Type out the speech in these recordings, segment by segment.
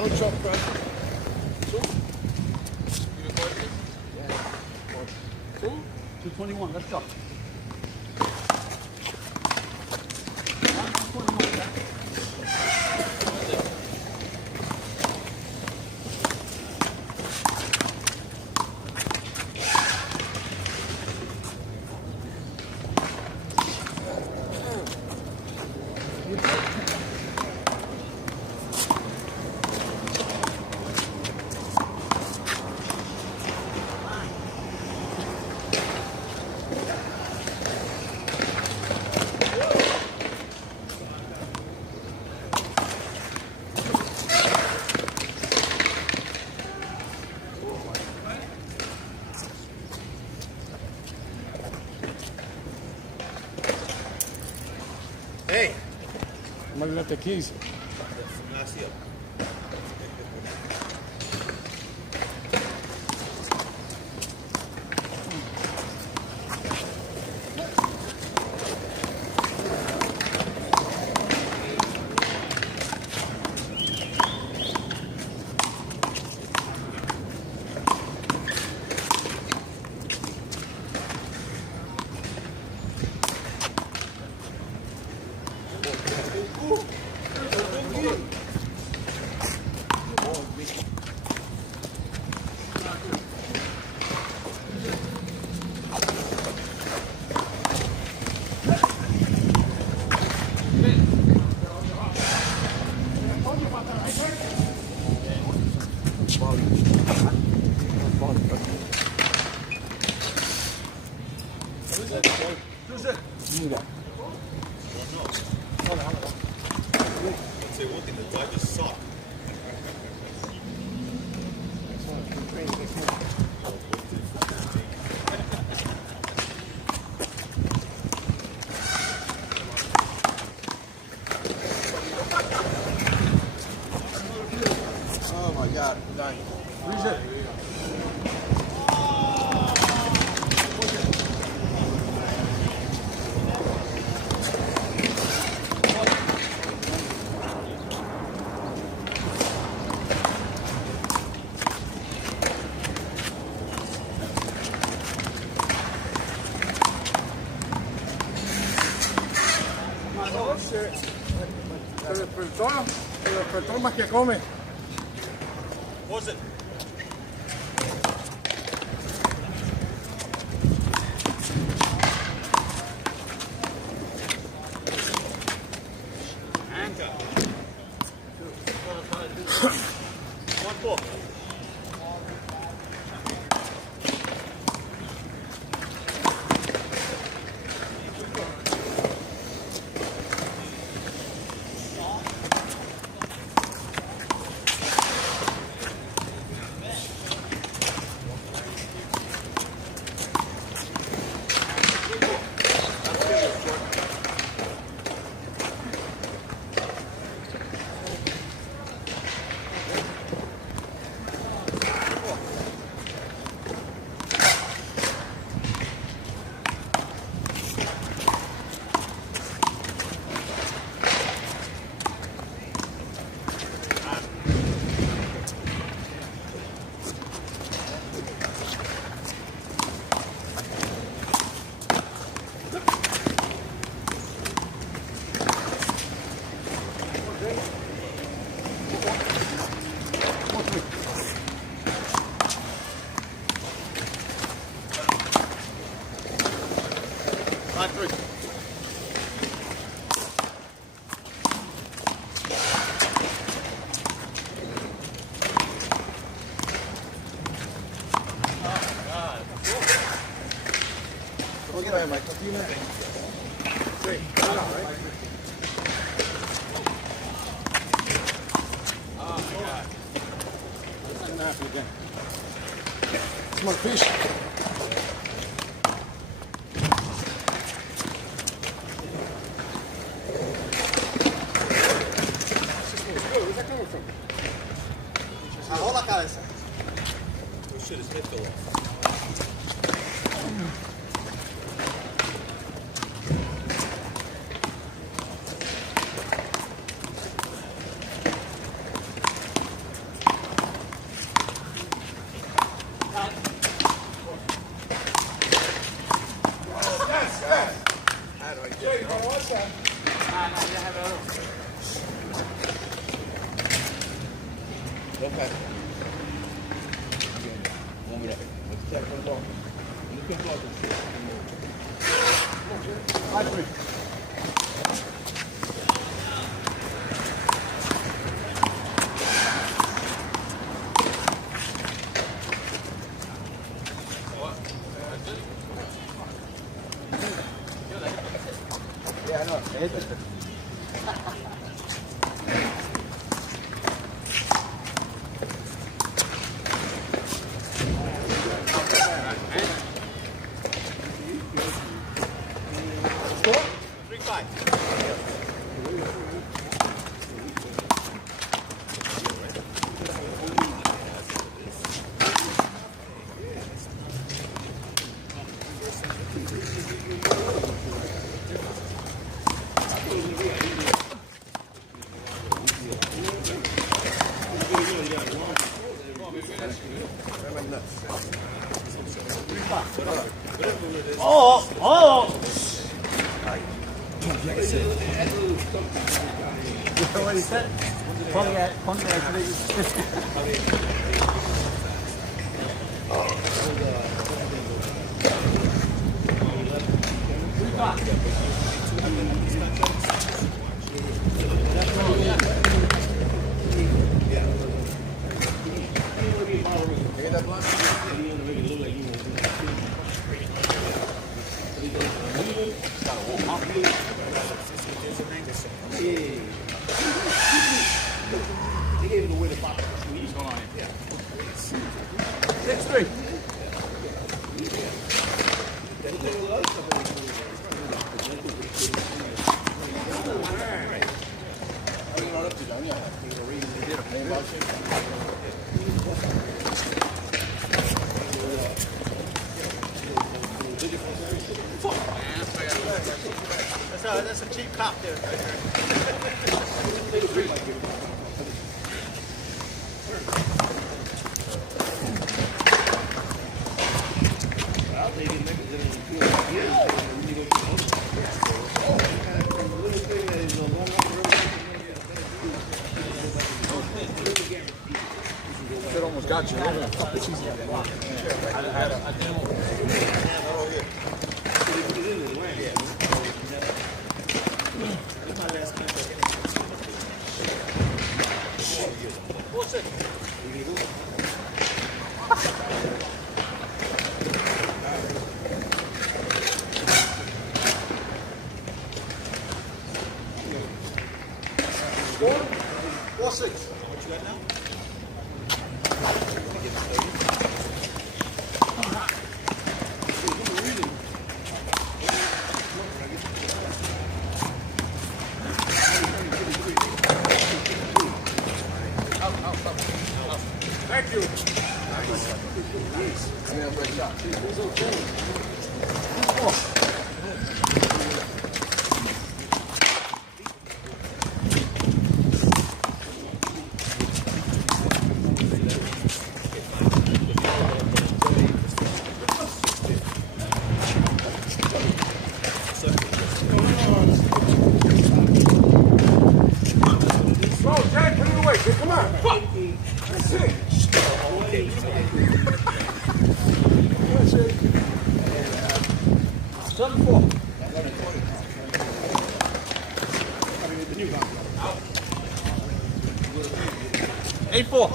I don't chop fast. Two? Yeah. 221, let's go. 221, okay? Hey, I'm gonna let the keys. Oh my God. Done. Reset. Se despertó más que come. Was it? One book. Look at that, Mike. A few minutes. It's not gonna happen again. It's my fish. Where's that coming from? Bajó la cabeza. Oh shit, his head fell off. Yeah, I know. What he said? Punk actually. That's a cheap cop there, right there. It almost got you. Four, six. What you got now? Thank you. I mean, a great shot. Go, Jack, put it away. Come on. That's it. 7-4. 8-4.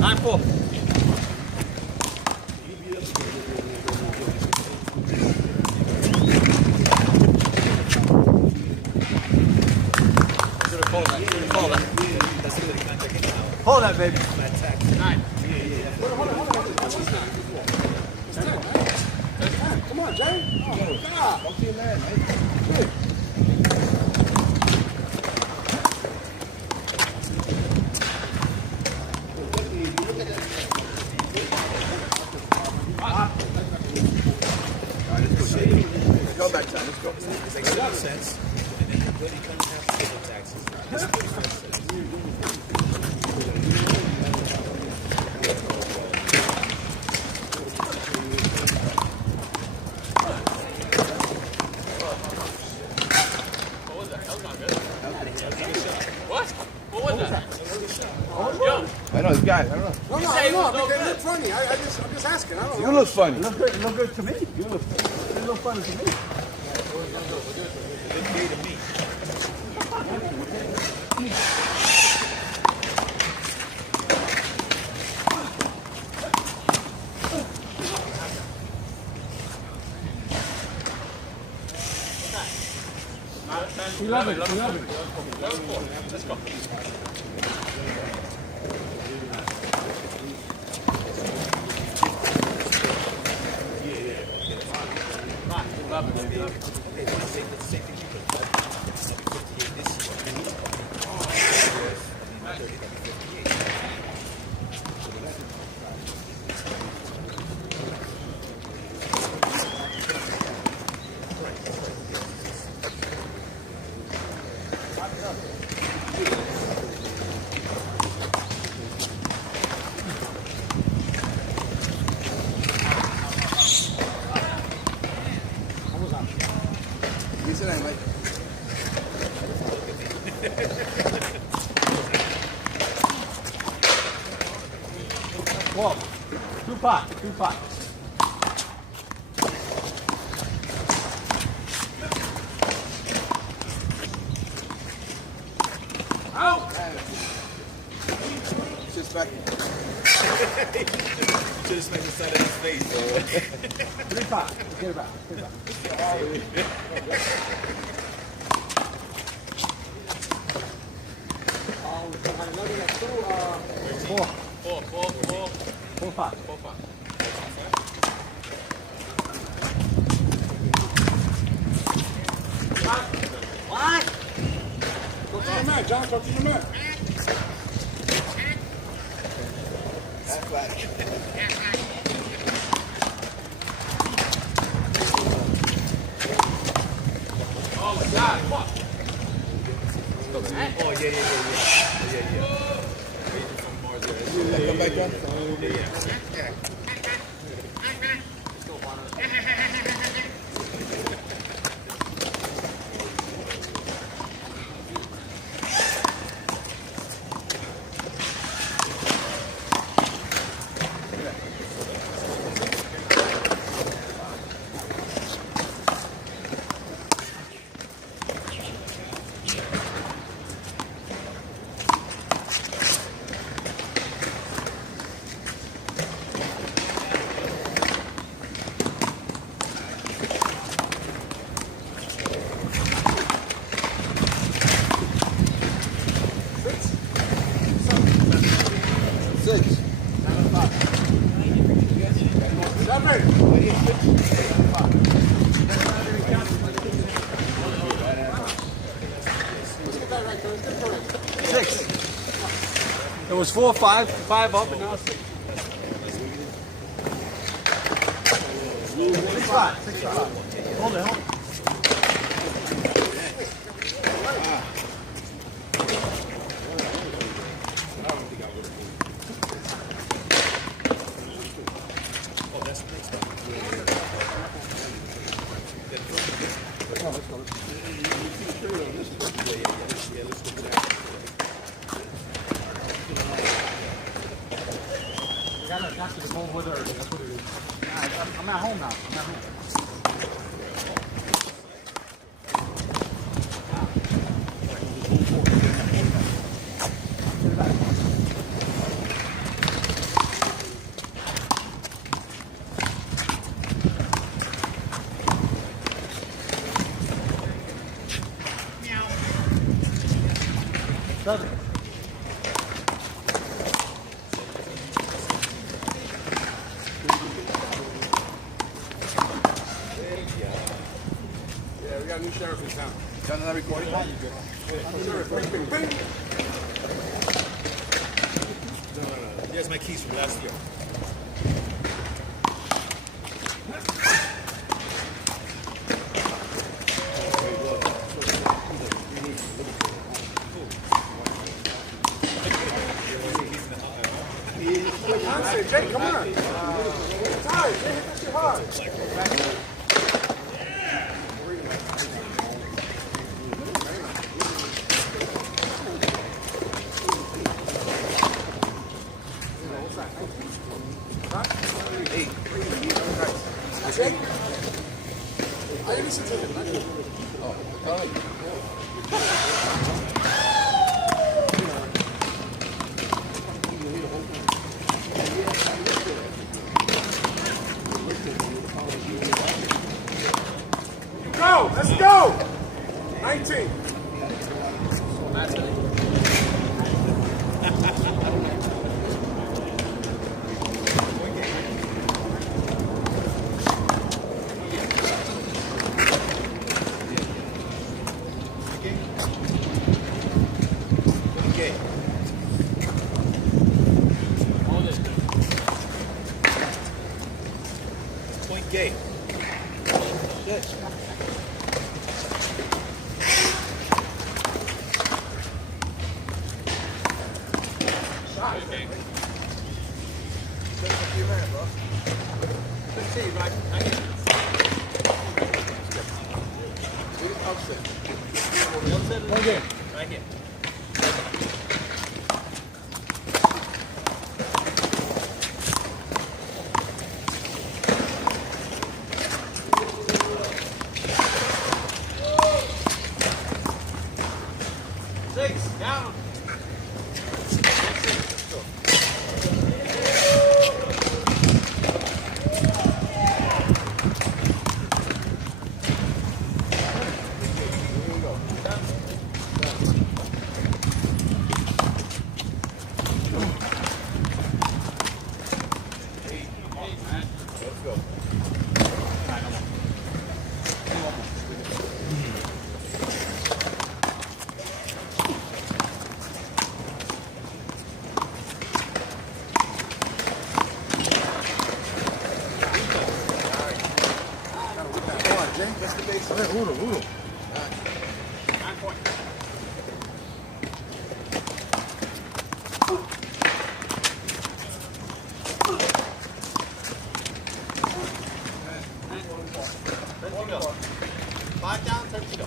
9-4. Hold that, baby. 9. Come on, Jay. Oh, God. Don't feel mad, man. Go back time. Let's go. It makes no sense. And then when he comes after the taxes, this makes no sense. What? What was that? I know. this guy. I don't know. No, no, I don't know. They look funny. I'm just asking. I don't know. You look funny. It look good to me. You look funny to me. We love it. Let's go. Whoa. Two pot. Out. Just back. Just like the side of his face. 3 pot. Get it back. Four pot. What? Go to the man, John. Go to the man. Oh my God! What? Oh yeah. Come back down. It was 4, 5 up, and now 6. 6 pot. Hold it. That's the gold with her. That's what it is. I'm at home now. Doesn't. Yeah, we got a new sheriff in town. Done that recording? Sheriff, bing, bing, bing. Here's my keys from last year. Jay, come on. It's hard. Jay, hit that shit hard. I didn't listen to him. Go! Let's go! 19. Point game. Right here. Six, down. Uno. Five down, 10 to go.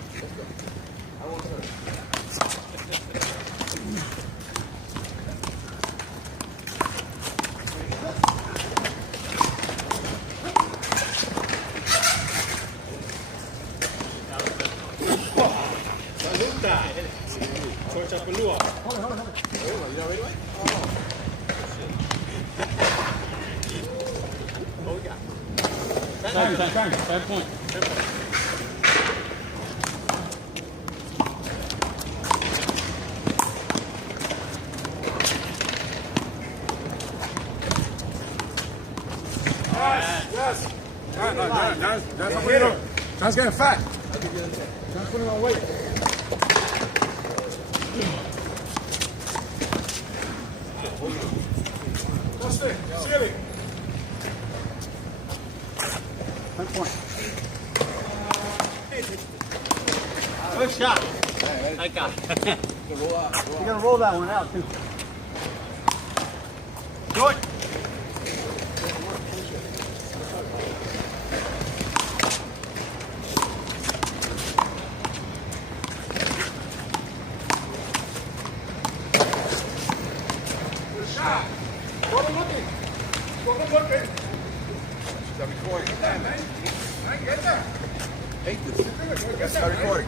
Torch up a lure. Bad point. Yes. John's getting fat. John's putting on weight. Justin, Silly. 10 point. Good shot. I got it. You're gonna roll that one out too. Good. Good shot. Go to looking. Go to looking. Stop recording. Get that, man. Get that. Hate this. Get Stop that. recording.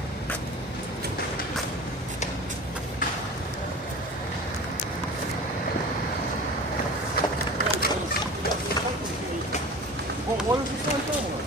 What is this going on?